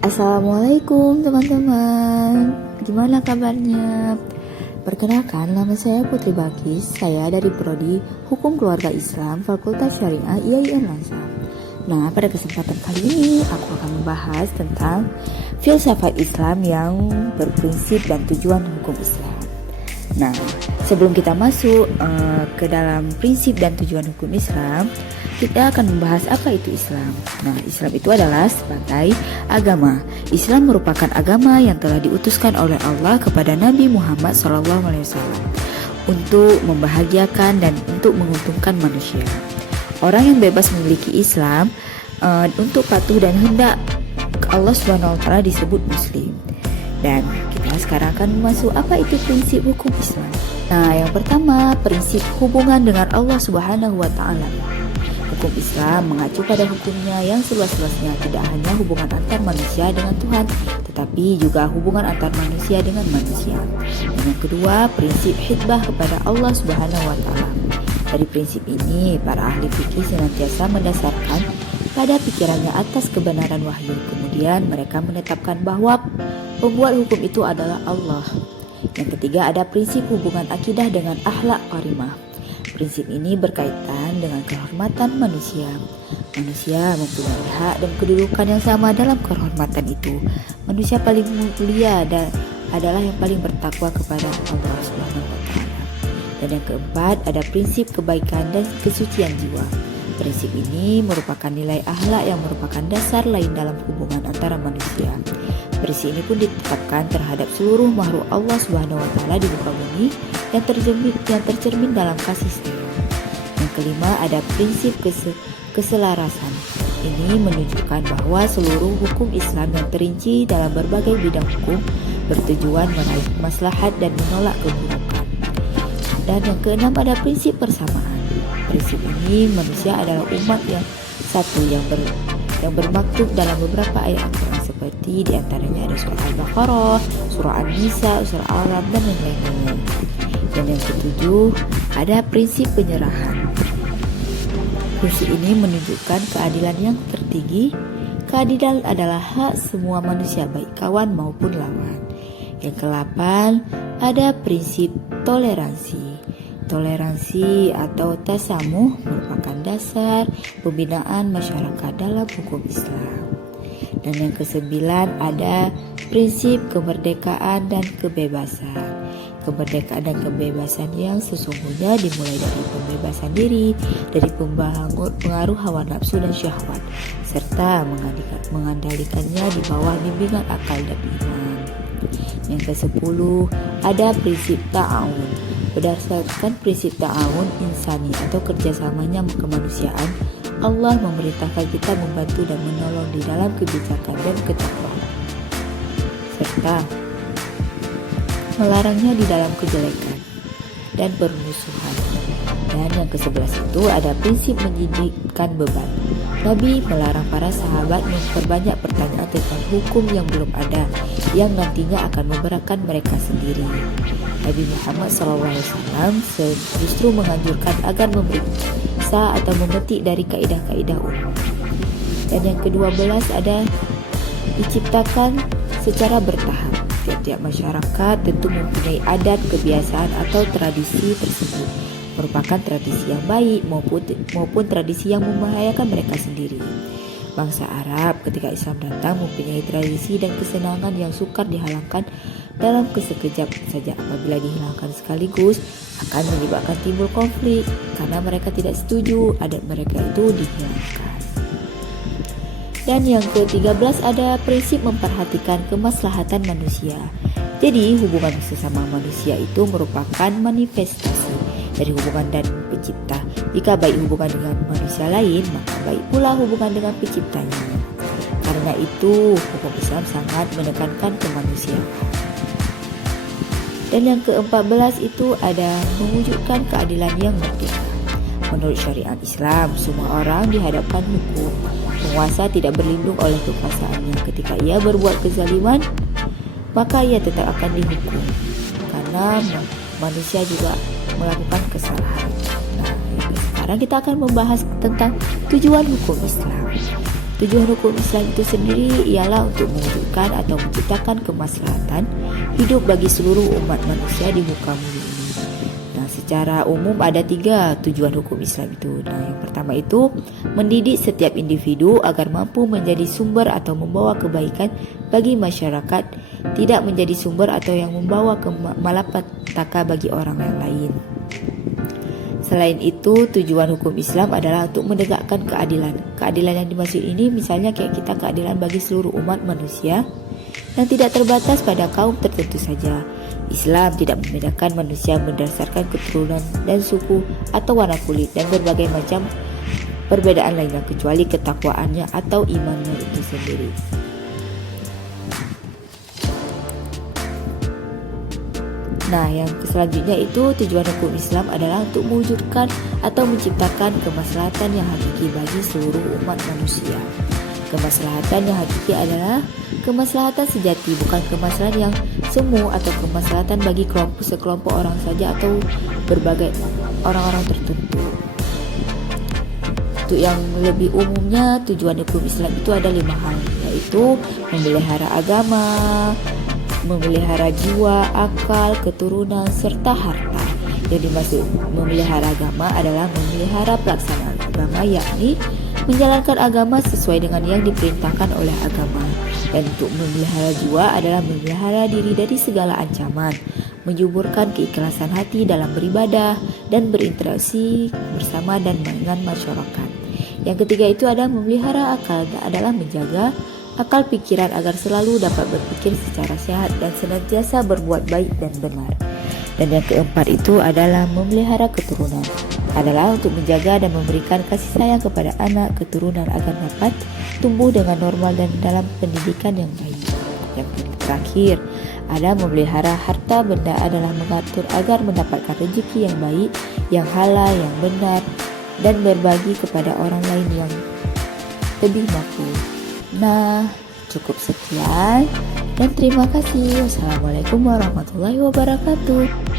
Assalamualaikum teman-teman, gimana kabarnya? Perkenalkan, nama saya Putri Bakis, saya dari Prodi Hukum Keluarga Islam Fakultas Syariah IAIN Lansha. Nah, pada kesempatan kali ini aku akan membahas tentang filsafat Islam yang berprinsip dan tujuan hukum Islam. Nah, sebelum kita masuk ke dalam prinsip dan tujuan hukum Islam, kita akan membahas apa itu Islam. Nah, Islam itu adalah sebagai agama. Islam merupakan agama yang telah diutuskan oleh Allah kepada Nabi Muhammad SAW untuk membahagiakan dan untuk menguntungkan manusia. Orang yang bebas memiliki Islam untuk patuh dan hendak Allah SWT disebut Muslim. Dan kita sekarang akan masuk apa itu prinsip hukum Islam. Nah, yang pertama, prinsip hubungan dengan Allah SWT. Hukum Islam mengacu pada hukumnya yang seluas-luasnya, tidak hanya hubungan antar manusia dengan Tuhan, tetapi juga hubungan antar manusia dengan manusia. Dan yang kedua, prinsip khidbah kepada Allah SWT. Dari prinsip ini, para ahli fikih senantiasa mendasarkan pada pikirannya atas kebenaran wahyu. Kemudian mereka menetapkan bahwa pembuat hukum itu adalah Allah. Yang ketiga, ada prinsip hubungan akidah dengan akhlak karimah. Prinsip ini berkaitan dengan kehormatan manusia. Manusia mempunyai hak dan kedudukan yang sama dalam kehormatan itu. Manusia paling mulia adalah yang paling bertakwa kepada Allah SWT. Dan yang keempat, ada prinsip kebaikan dan kesucian jiwa. Prinsip ini merupakan nilai akhlak yang merupakan dasar lain dalam hubungan antara manusia. Prinsip ini pun ditetapkan terhadap seluruh makhluk Allah SWT di muka bumi yang tercermin dalam kasih sayang. Yang kelima, ada prinsip keselarasan. Ini menunjukkan bahwa seluruh hukum Islam yang terinci dalam berbagai bidang hukum bertujuan meraih maslahat dan menolak keburukan. Dan yang keenam, ada prinsip persamaan. Prinsip ini, manusia adalah umat yang satu yang bermaktub dalam beberapa ayat Al-Quran, seperti diantaranya ada surah Al-Baqarah, surah An-Nisa, surah Al-Ram, dan yang lainnya. Dan yang ketujuh, ada prinsip penyerahan. Prinsip ini menunjukkan keadilan yang tertinggi. Keadilan adalah hak semua manusia, baik kawan maupun lawan. Yang kedelapan, ada prinsip toleransi. Toleransi atau tasamuh merupakan dasar pembinaan masyarakat dalam hukum Islam. Dan yang kesembilan, ada prinsip kemerdekaan dan kebebasan. Kemerdekaan dan kebebasan yang sesungguhnya dimulai dari pembebasan diri dari pengaruh hawa nafsu dan syahwat, serta mengandalkannya di bawah bimbingan akal dan iman. Yang ke-10, ada prinsip ta'awun. Berdasarkan prinsip ta'awun insani atau kerjasamanya kemanusiaan, Allah memerintahkan kita membantu dan menolong di dalam kebijakan dan ketakwaan, serta melarangnya di dalam kejelekan dan permusuhan. Dan yang ke-11 itu ada prinsip menjadikan beban. Nabi melarang para sahabat memperbanyak pertanyaan tentang hukum yang belum ada, yang nantinya akan memberatkan mereka sendiri. Nabi Muhammad SAW justru menganjurkan agar memeriksa atau memetik dari kaidah-kaidah umum. Dan yang ke-12 ada diciptakan secara bertahap. Tiap-tiap masyarakat tentu mempunyai adat, kebiasaan atau tradisi tersebut, merupakan tradisi yang baik maupun tradisi yang membahayakan mereka sendiri. Bangsa Arab ketika Islam datang mempunyai tradisi dan kesenangan yang sukar dihalangkan dalam sekejap saja. Apabila dihilangkan sekaligus akan menyebabkan timbul konflik karena mereka tidak setuju adat mereka itu dihilangkan. Dan yang ke-13 ada prinsip memperhatikan kemaslahatan manusia. Jadi hubungan sesama manusia itu merupakan manifestasi dari hubungan dan pencipta. Jika baik hubungan dengan manusia lain, maka baik pula hubungan dengan penciptanya. Karena itu hukum Islam sangat menekankan kemanusiaan. Dan yang ke-14 itu ada mewujudkan keadilan yang merdeka. Menurut syariat Islam, semua orang dihadapkan hukum. Penguasa tidak berlindung oleh kekuasaannya. Ketika ia berbuat kezaliman, maka ia tetap akan dihukum, karena manusia juga melakukan kesalahan. Nah, sekarang kita akan membahas tentang tujuan hukum Islam. Tujuan hukum Islam itu sendiri ialah untuk mewujudkan atau menciptakan kemaslahatan hidup bagi seluruh umat manusia di muka bumi ini. Nah, secara umum ada 3 tujuan hukum Islam itu. Nah, yang pertama itu mendidik setiap individu agar mampu menjadi sumber atau membawa kebaikan bagi masyarakat, tidak menjadi sumber atau yang membawa malapetaka bagi orang yang lain. Selain itu, tujuan hukum Islam adalah untuk menegakkan keadilan. Keadilan yang dimaksud ini misalnya kayak kita keadilan bagi seluruh umat manusia yang tidak terbatas pada kaum tertentu saja. Islam tidak membedakan manusia berdasarkan keturunan dan suku atau warna kulit dan berbagai macam perbedaan lainnya kecuali ketakwaannya atau imannya itu sendiri. Nah, yang selanjutnya itu tujuan hukum Islam adalah untuk mewujudkan atau menciptakan kemaslahatan yang hakiki bagi seluruh umat manusia. Kemaslahatan yang hakiki adalah kemaslahatan sejati, bukan kemaslahatan yang semu atau kemaslahatan bagi sekelompok orang saja atau berbagai orang-orang tertentu. Untuk yang lebih umumnya, tujuan hukum Islam itu ada 5 hal, yaitu memelihara agama, memelihara jiwa, akal, keturunan, serta harta. Yang dimaksud memelihara agama adalah memelihara pelaksanaan agama, yakni menjalankan agama sesuai dengan yang diperintahkan oleh agama. Dan untuk memelihara jiwa adalah memelihara diri dari segala ancaman, menyuburkan keikhlasan hati dalam beribadah dan berinteraksi bersama dan dengan masyarakat. Yang ketiga itu adalah memelihara akal, adalah menjaga akal pikiran agar selalu dapat berpikir secara sehat dan senantiasa berbuat baik dan benar. Dan yang keempat itu adalah memelihara keturunan, adalah untuk menjaga dan memberikan kasih sayang kepada anak keturunan agar dapat tumbuh dengan normal dan dalam pendidikan yang baik. Yang terakhir ada memelihara harta benda, adalah mengatur agar mendapatkan rezeki yang baik, yang halal, yang benar, dan berbagi kepada orang lain yang lebih mampu. Nah, cukup sekian dan terima kasih. Wassalamualaikum warahmatullahi wabarakatuh.